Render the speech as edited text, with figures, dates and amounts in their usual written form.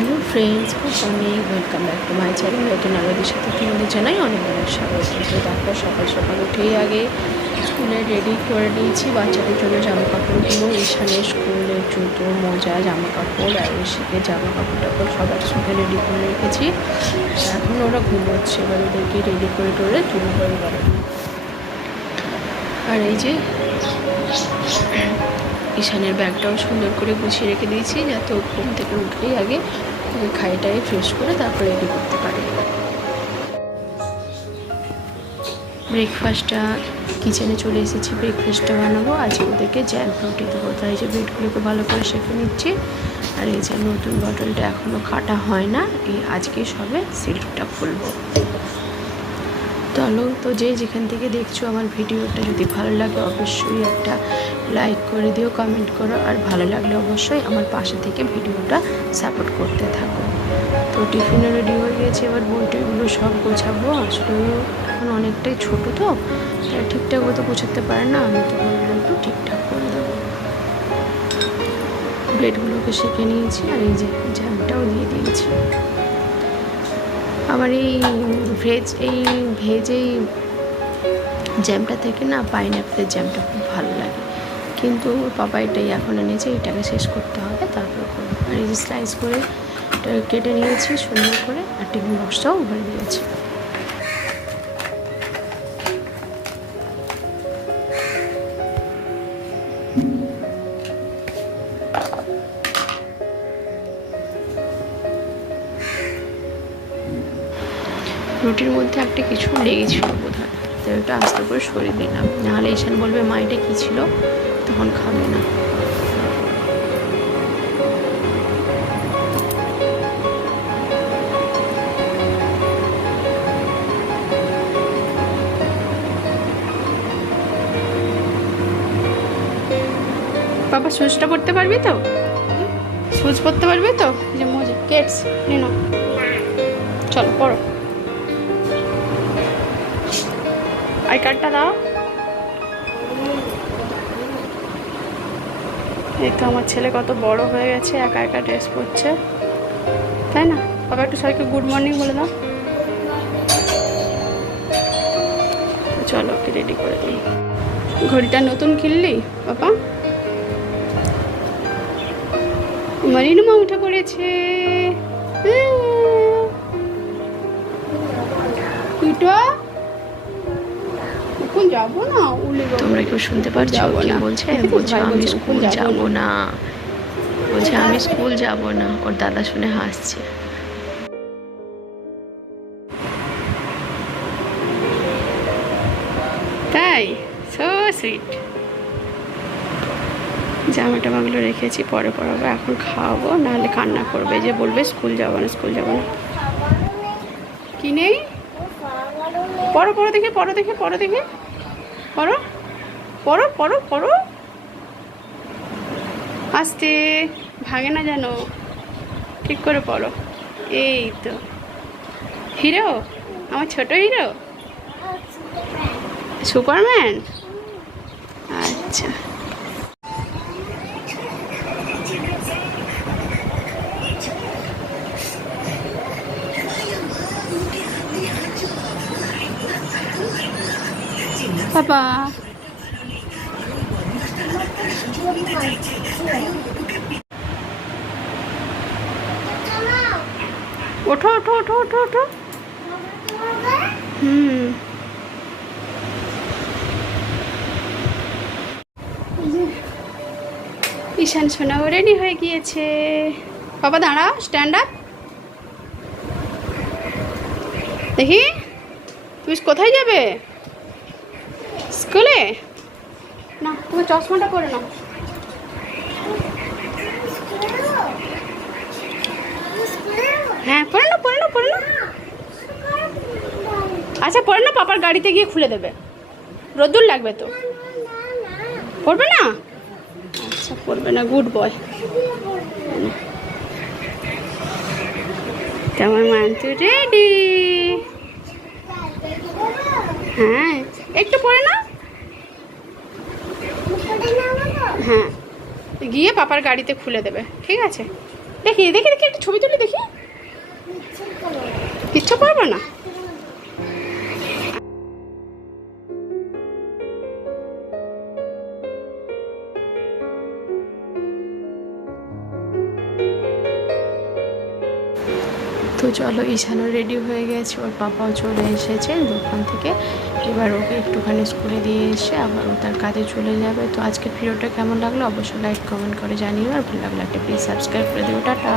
Hello friends, good morning, welcome back to my channel. নতুন আলোদের সাথে তোমাদের জানাই অনেক অনেক স্বাগত। তো তারপর সকাল সকাল উঠেই আগে স্কুলে রেডি করে নিয়েছি বাচ্চাদের জন্য জামা কাপড়গুলো। ঈশানের স্কুলের জুতো, মোজা, জামা কাপড় আর ঋষিকে জামা কাপড় টাপড় সবার সঙ্গে রেডি করে রেখেছি। এখন ওরা ঘুমোচ্ছে, এবার ওদেরকে রেডি করে টোরে তুলবো এবারে। আর এই যে ঈশানের ব্যাগটাও সুন্দর করে গুছিয়ে রেখে দিয়েছি, যাতে ও ঘুম থেকে উঠলেই আগে ওকে খাইটাই ফ্রেশ করে তারপরে রেডি করতে পারে। ব্রেকফাস্টটা কিচেনে চলে এসেছি, ব্রেকফাস্টটা বানাবো। আজকে ওদেরকে জ্যাম রুটি দেবো, তাই যে ব্রেডগুলোকে ভালো করে সেঁকে নিচ্ছি। আর এই যে নতুন বটলটা এখনও কাটা হয় না, এই আজকে সবে সিল্কটা খুলবো। চলো, তো যে যেখান থেকে দেখছো আমার ভিডিওটা, যদি ভালো লাগে অবশ্যই একটা লাইক করে দিও, কমেন্ট করো, আর ভালো লাগলে অবশ্যই আমার পাশে থেকে ভিডিওটা সাপোর্ট করতে থাকো। তো টিফিনও রেডি হয়ে গেছে, এবার বইটইগুলো সব গোছাবো। আসলে এখন অনেকটাই ছোটো, তো তাই ঠিকঠাক মতো গোছাতে পারে না, আমি তো বলবো একটু ঠিকঠাক করে দেবো। ব্রেডগুলোকে সেঁকে নিয়েছি, আর এই যে জ্যামটাও দিয়ে দিয়েছি। আমার এই ভেজ জ্যামটা থেকে না পাইনঅ্যাপেলের জ্যামটা খুব ভালো লাগে, কিন্তু ওর পাপা এটাই এখন এনেছে, এটাকে শেষ করতে হবে তারপর করবো। আর এই যে স্লাইস করে কেটে নিয়েছি সুন্দর করে, আর টিফিন বক্সটাও ভরে দিয়েছি। রুটির মধ্যে একটা কিছু লেগেছিল বোধ হয়, তাই ওটা আস্তে করে সরিয়ে দিলাম, নাহলে ঈশান বলবে মা এটা কী ছিল, তখন খাবে না। বাবা সুচটা পড়তে পারবি তো? সুচ পড়তে পারবি তো? যে মজা কেটস নিন, চলো পড়ো। আই কার্ডটা দাও। এই তো আমার ছেলে কত বড় হয়ে গেছে, একা একা ড্রেস পরছে, তাই না? বাবা একটু সবাইকে গুড মর্নিং বলে দাও। চলো ওকে রেডি করে দিই। ঘড়িটা নতুন কিনলি বাবা? মারিনুমা উঠে পড়েছে। যাবো না, তোমরা কেউ শুনতে পারছো কি বলছে? বলছে আমি স্কুল যাব না, বলছে আমি স্কুল যাব না। ওর দাদা শুনে হাসছে। তাই সো সুইট। জামা টামাগুলো রেখেছি, পরে পরাবো, এখন খাওয়াবো, নাহলে কান্না করবে, যে বলবে স্কুল যাবো না, স্কুল যাবো না। কি নেই? পড়ো পড়ো দেখে, পড়ো দেখে, পড়ো দেখে, পড়ো পড়ো পড়ো পড়ো, আস্তে, ভাঙে না যেন, ঠিক করে পড়ো। এই তো হিরো, আমার ছোট হিরো, সুপারম্যান। আচ্ছা, বাবা ওঠো ওঠো ওঠো ওঠো ওঠো। ঈশান সোনাও রেডি হয়ে গিয়েছে। বাবা দাঁড়াও, স্ট্যান্ড আপ। দেখি তুমি কোথায় যাবে? স্কুলে? না, তুমি চশমাটা পরে নাও। হ্যাঁ পরে নাও, পরে নাও, পরে নাও। আচ্ছা পরে না, পাপার গাড়িতে গিয়ে খুলে দেবে, রোদ্দুর লাগবে তো। পড়বে না? আচ্ছা পড়বে না, গুড বয়। তোমার মান্তু রেডি। হ্যাঁ একটু পরে না। হ্যাঁ গিয়ে পাপার গাড়িতে খুলে দেবে, ঠিক আছে? দেখি দেখি দেখি একটা ছবি তুলি দেখি। কিচ্ছু পারবো না। তো চলো, ঈশানও রেডি হয়ে গেছে, ওর পাপাও চলে এসেছে দোকান থেকে। এবার ওকে একটুখানি স্কুলে দিয়ে এসে আবার ও তার কাজে চলে যাবে। তো আজকের ভিডিওটা কেমন লাগলো অবশ্যই লাইক কমেন্ট করে জানিও, আর ভালো লাগলে একটা প্লিজ সাবস্ক্রাইব করে দিও। টাটা।